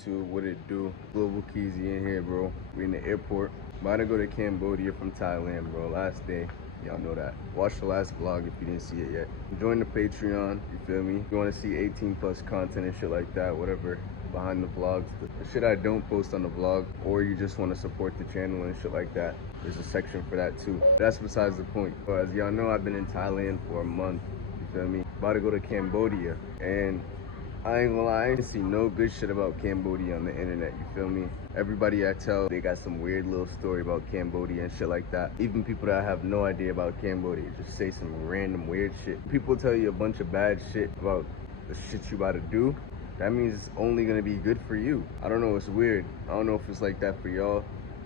YouTube, what it do? Global Keezy in here, bro. We in the airport. About to go to Cambodia from Thailand, bro. Last day. Y'all know that. Watch the last vlog if you didn't see it yet. Join the Patreon, you feel me? If you want to see 18 plus content and shit like that, whatever, behind the vlogs, the shit I don't post on the vlog, or you just want to support the channel and shit like that, there's a section for that too. That's besides the point. But as y'all know, I've been in Thailand for a month, you feel me? About to go to Cambodia, and I ain't gonna lie, I didn't see no good shit about Cambodia on the internet, you feel me? Everybody I tell, they got some weird little story about Cambodia and shit like that. Even people that have no idea about Cambodia just say some random weird shit. People tell you a bunch of bad shit about the shit you about to do. That means it's only gonna be good for you. I don't know, it's weird. I don't know if it's like that for y'all,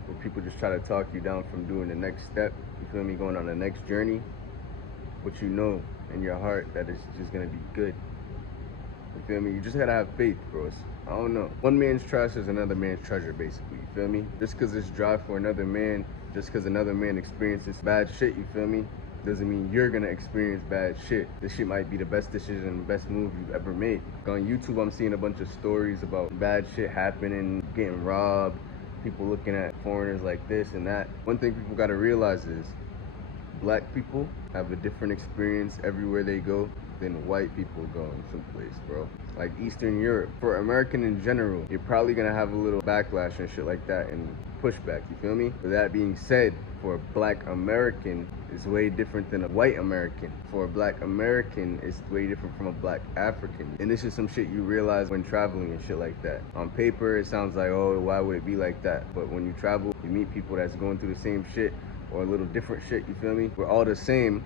where people just try to talk you down from doing the next step, you feel me, going on the next journey. But you know in your heart that it's just gonna be good. You feel me? You just gotta have faith, bros. I don't know. One man's trash is another man's treasure, basically. You feel me? Just because it's dry for another man, just because another man experiences bad shit, you feel me, doesn't mean you're gonna experience bad shit. This shit might be the best decision, the best move you've ever made. On YouTube, I'm seeing a bunch of stories about bad shit happening, getting robbed, people looking at foreigners like this and that. One thing people gotta realize is black people have a different experience everywhere they go than white people going someplace, bro. Like Eastern Europe. For American in general, you're probably gonna have a little backlash and shit like that and pushback, you feel me? But that being said, for a black American, it's way different than a white American. For a black American, it's way different from a black African. And this is some shit you realize when traveling and shit like that. On paper, it sounds like, oh, why would it be like that? But when you travel, you meet people that's going through the same shit or a little different shit, you feel me? We're all the same,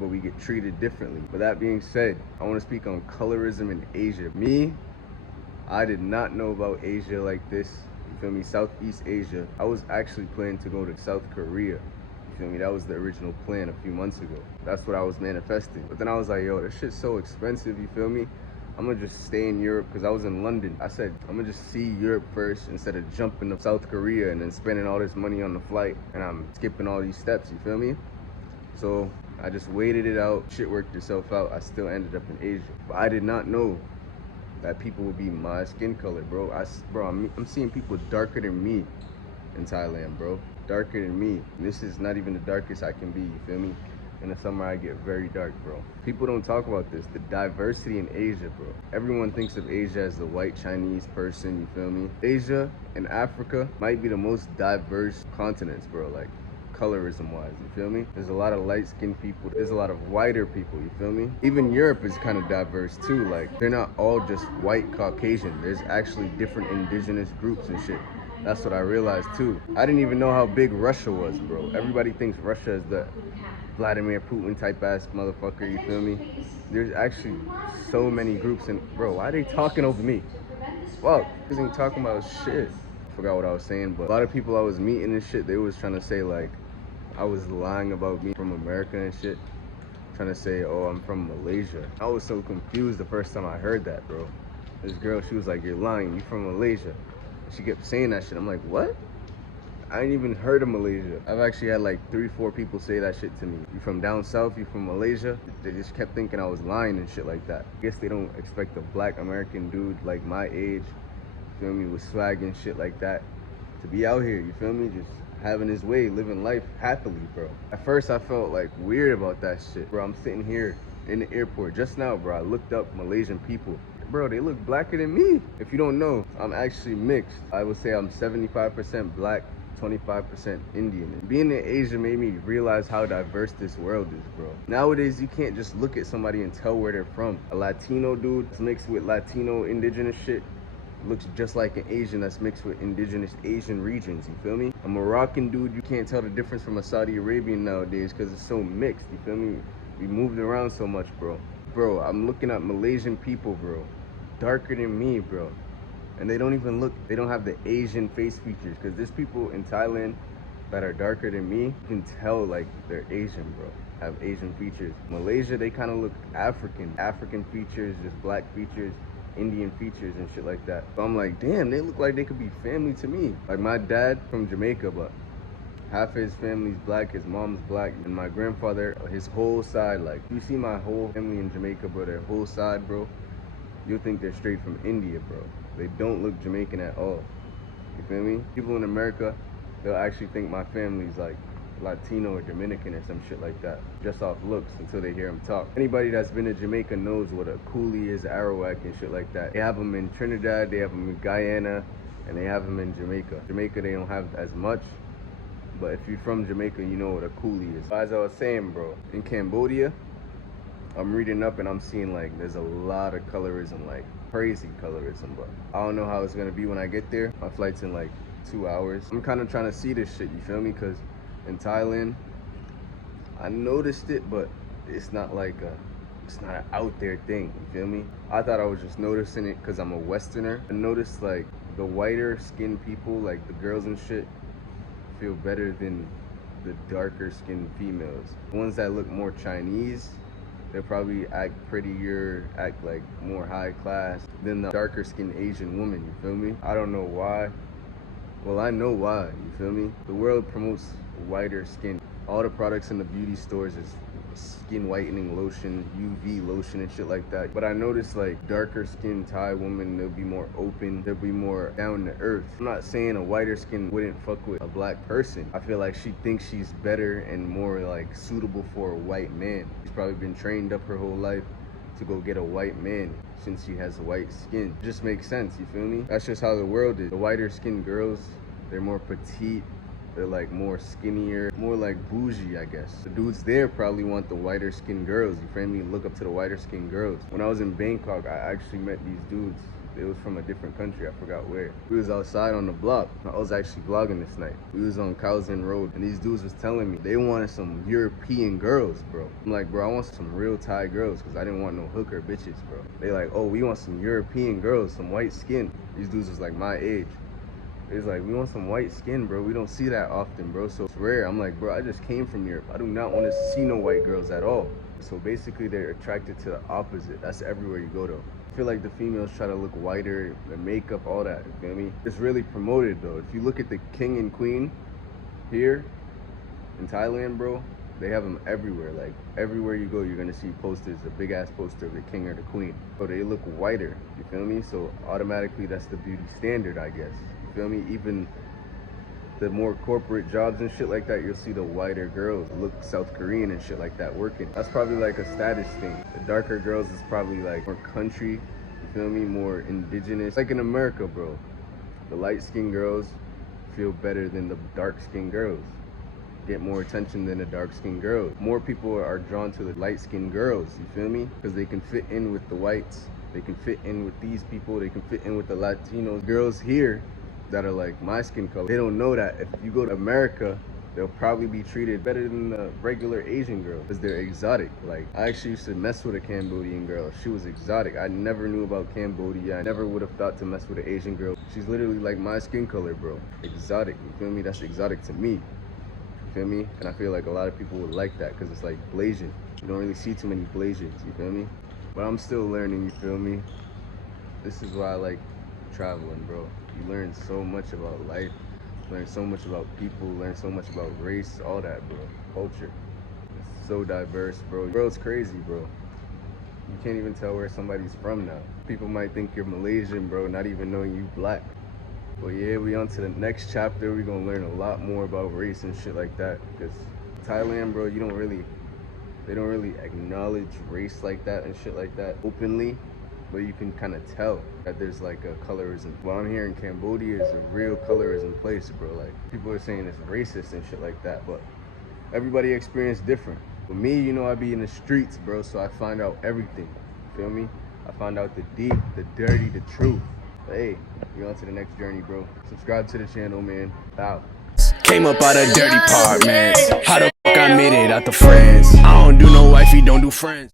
but we get treated differently. But that being said, I want to speak on colorism in Asia. Me, I did not know about Asia like this. You feel me? Southeast Asia. I was actually planning to go to South Korea. You feel me? That was the original plan a few months ago. That's what I was manifesting. But then I was like, yo, this shit's so expensive, you feel me? I'm gonna just stay in Europe because I was in London. I said, I'm gonna just see Europe first instead of jumping to South Korea and then spending all this money on the flight and I'm skipping all these steps, you feel me? So I just waited it out. Shit worked itself out. I still ended up in Asia. But I did not know that people would be my skin color, bro. I'm seeing people darker than me in Thailand, bro. Darker than me. And this is not even the darkest I can be, you feel me? In the summer, I get very dark, bro. People don't talk about this, the diversity in Asia, bro. Everyone thinks of Asia as the white Chinese person, you feel me? Asia and Africa might be the most diverse continents, bro. Like, colorism wise, you feel me? There's a lot of light skinned people, there's a lot of whiter people, you feel me? Even Europe is kind of diverse too. Like, they're not all just white Caucasian, there's actually different indigenous groups and shit. That's what I realized too. I didn't even know how big Russia was, bro. Everybody thinks Russia is the Vladimir Putin type ass motherfucker, you feel me? There's actually so many groups, and bro, why are they talking over me? Fuck, this ain't talking about shit. Forgot what I was saying, but a lot of people I was meeting and shit, they was trying to say like I was lying about me from America and shit. Trying to say, oh, I'm from Malaysia. I was so confused the first time I heard that, bro. This girl, she was like, you're lying, you from Malaysia. And she kept saying that shit. I'm like, what? I ain't even heard of Malaysia. I've actually had like 3-4 people say that shit to me. You from down south, you from Malaysia? They just kept thinking I was lying and shit like that. I guess they don't expect a black American dude like my age, you feel me, with swag and shit like that, to be out here, you feel me, just having his way, living life happily, bro. At first I felt like weird about that shit, bro. I'm sitting here in the airport just now, bro. I looked up Malaysian people. Bro, they look blacker than me. If you don't know, I'm actually mixed. I would say I'm 75% black, 25% Indian. And being in Asia made me realize how diverse this world is, bro. Nowadays, you can't just look at somebody and tell where they're from. A Latino dude that's mixed with Latino indigenous shit looks just like an Asian that's mixed with indigenous Asian regions, you feel me? A Moroccan dude, you can't tell the difference from a Saudi Arabian nowadays because it's so mixed, you feel me? We moved around so much, bro. Bro, I'm looking at Malaysian people, bro. Darker than me, bro. And they don't even look, they don't have the Asian face features, because there's people in Thailand that are darker than me. You can tell like they're Asian, bro. Have Asian features. Malaysia, they kind of look African features, just black features, Indian features and shit like that. So I'm like, damn, they look like they could be family to me. Like my dad from Jamaica, but half of his family's black, his mom's black, and my grandfather, his whole side, like, you see my whole family in Jamaica, bro, their whole side, bro, you'll think they're straight from India, bro. They don't look Jamaican at all. You feel me? People in America, they'll actually think my family's like Latino or Dominican or some shit like that, just off looks until they hear them talk. Anybody that's been to Jamaica knows what a coolie is, Arawak and shit like that. They have them in Trinidad, they have them in Guyana, and they have them in Jamaica. Jamaica, they don't have as much, but if you're from Jamaica, you know what a coolie is. As I was saying, bro, in Cambodia, I'm reading up and I'm seeing like there's a lot of colorism, like crazy colorism, but I don't know how it's gonna be when I get there. My flight's in like 2 hours. I'm kind of trying to see this shit, you feel me? Because in Thailand, I noticed it, but it's not like it's not an out there thing, you feel me? I thought I was just noticing it because I'm a Westerner. I noticed like the whiter skinned people, like the girls and shit, feel better than the darker skinned females. The ones that look more Chinese, they'll probably act prettier, act like more high class than the darker skinned Asian woman, you feel me? I don't know why. Well, I know why, you feel me? The world promotes whiter skin. All the products in the beauty stores is skin whitening lotion, UV lotion and shit like that. But I noticed like darker skinned Thai women, they'll be more open, they'll be more down to earth. I'm not saying a whiter skin wouldn't fuck with a black person. I feel like she thinks she's better and more like suitable for a white man. She's probably been trained up her whole life to go get a white man since she has white skin. It just makes sense, you feel me? That's just how the world is. The whiter skinned girls, they're more petite, they're like more skinnier, more like bougie, I guess. The dudes there probably want the whiter skinned girls, you feel me? Look up to the whiter skinned girls. When I was in Bangkok, I actually met these dudes. It was from a different country, I forgot where. We was outside on the block. I was actually vlogging this night. We was on Cowzen Road, and these dudes was telling me they wanted some European girls, bro. I'm like, bro, I want some real Thai girls, because I didn't want no hooker bitches, bro. They like, oh, we want some European girls, some white skin. These dudes was like my age. It's like, we want some white skin, bro. We don't see that often, bro, so it's rare. I'm like, bro, I just came from Europe. I do not want to see no white girls at all. So basically, they're attracted to the opposite. That's everywhere you go, though. I feel like the females try to look whiter, the makeup, all that, you feel me? It's really promoted, though. If you look at the king and queen here in Thailand, bro, they have them everywhere. Like, everywhere you go, you're gonna see posters, a big-ass poster of the king or the queen. So they look whiter, you feel me? So automatically, that's the beauty standard, I guess. You feel me? Even the more corporate jobs and shit like that, you'll see the whiter girls look South Korean and shit like that working. That's probably like a status thing. The darker girls is probably like more country, you feel me? More indigenous. Like in America, bro, the light-skinned girls feel better than the dark-skinned girls. Get more attention than the dark-skinned girls. More people are drawn to the light-skinned girls, you feel me? Because they can fit in with the whites. They can fit in with these people. They can fit in with the Latinos. Girls here that are like my skin color, they don't know that if you go to America, they'll probably be treated better than the regular Asian girl because they're exotic. Like, I actually used to mess with a Cambodian girl. She was exotic. I never knew about Cambodia. I never would have thought to mess with an Asian girl. She's literally like my skin color, bro. Exotic, you feel me? That's exotic to me, you feel me? And I feel like a lot of people would like that because it's like Blasian. You don't really see too many Blasians, you feel me? But I'm still learning, you feel me? This is why I like traveling, bro. You learn so much about life, learn so much about people, learn so much about race, all that, bro. Culture. It's so diverse, bro. Bro, it's crazy, bro. You can't even tell where somebody's from now. People might think you're Malaysian, bro, not even knowing you black. But yeah, we on to the next chapter. We're gonna learn a lot more about race and shit like that. Because Thailand, bro, they don't really acknowledge race like that and shit like that openly. But you can kind of tell that there's like a colorism. What I'm here in Cambodia is a real colorism place, bro. Like, people are saying it's racist and shit like that, but everybody experience different. For me, you know, I be in the streets, bro, so I find out everything, you feel me? I find out the deep, the dirty, the truth. But hey, we're on to the next journey, bro. Subscribe to the channel, man. Bow. Came up out of dirty part, man. How the fuck I made it out the friends? I don't do no wifey, don't do friends.